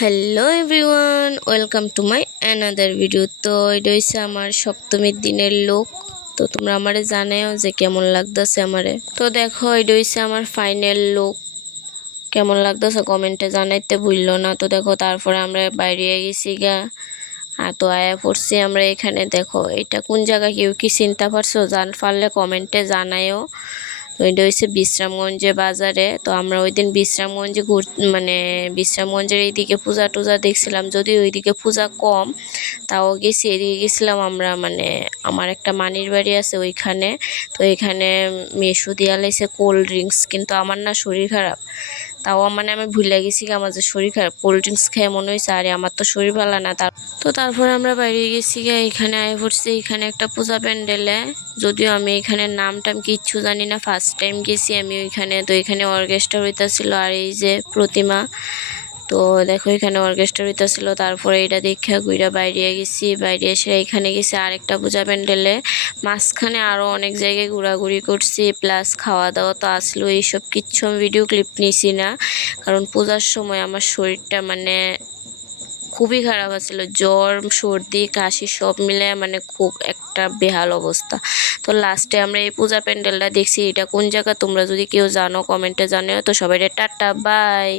Hello everyone, welcome to my another video. তো এটা হচ্ছে আমার সপ্তমীর দিনের লুক। তো তোমরা আমারে জানাও যে কেমন লাগতেছে আমারে। তো দেখো এটা হচ্ছে আমার ফাইনাল লুক। কেমন লাগতেছে কমেন্টে জানাইতে ভুললো না। তো দেখো তারপরে আমরা বাইরে গেছি গা। তো আয়া পড়ছি আমরা এখানে। দেখো এটা কোন জায়গা, কেউ কি চিন্তা পারছো? পারলে কমেন্টে জানায়ও। তো এটা হচ্ছে বিশ্রামগঞ্জে বাজারে। তো আমরা ওই দিন বিশ্রামগঞ্জে মানে বিশ্রামগঞ্জের এইদিকে পূজা টুজা দেখছিলাম, যদি ওইদিকে পূজা কম তাও গেছি। এদিকে গেছিলাম আমরা, মানে আমার একটা মানির বাড়ি আছে ওইখানে। তো এখানে মেশু দিয়া লাইছে কোল্ড ড্রিঙ্কস, কিন্তু আমার না শরীর খারাপ। তাও মানে আমি ভুলে গেছি কি আমার যে শরীর খারাপ, কোল্ড ড্রিঙ্কস খেয়ে মনে হয়েছে আরে আমার তো শরীর ভালো না। তারপরে আমরা বাইরে গেছি গিয়ে এখানে আয় পড়ছি। এখানে একটা পূজা প্যান্ডেলে, যদিও আমি এখানে নাম টাম কিচ্ছু জানি না, ফার্স্ট টাইম গেছি আমি ওইখানে। তো এখানে অর্কেস্ট্রা হইতেছিল আর এই যে প্রতিমা। তো দেখো এখানে অর্কেস্ট্রা হইতেছিল। তারপরে এটা দেখে ঘুরে বাইরে গেছি। বাইরে এসে এখানে গেছি আরেকটা পূজা প্যান্ডেলে। মাঝখানে আরও অনেক জায়গায় ঘোরাঘুরি করছি, প্লাস খাওয়া দাওয়া তো আসলো। এইসব কিচ্ছু আমি ভিডিও ক্লিপ নিছি না, কারণ পূজার সময় আমার শরীরটা মানে খুবই খারাপ আছিল। জ্বর, সর্দি, কাশি সব মিলে মানে খুব একটা বেহাল অবস্থা। তো লাস্টে আমরা এই পূজা প্যান্ডেলটা দেখছি। এটা কোন জায়গা তোমরা যদি কেউ জানো কমেন্টে জানিও। তো সবাই টাটা বাই।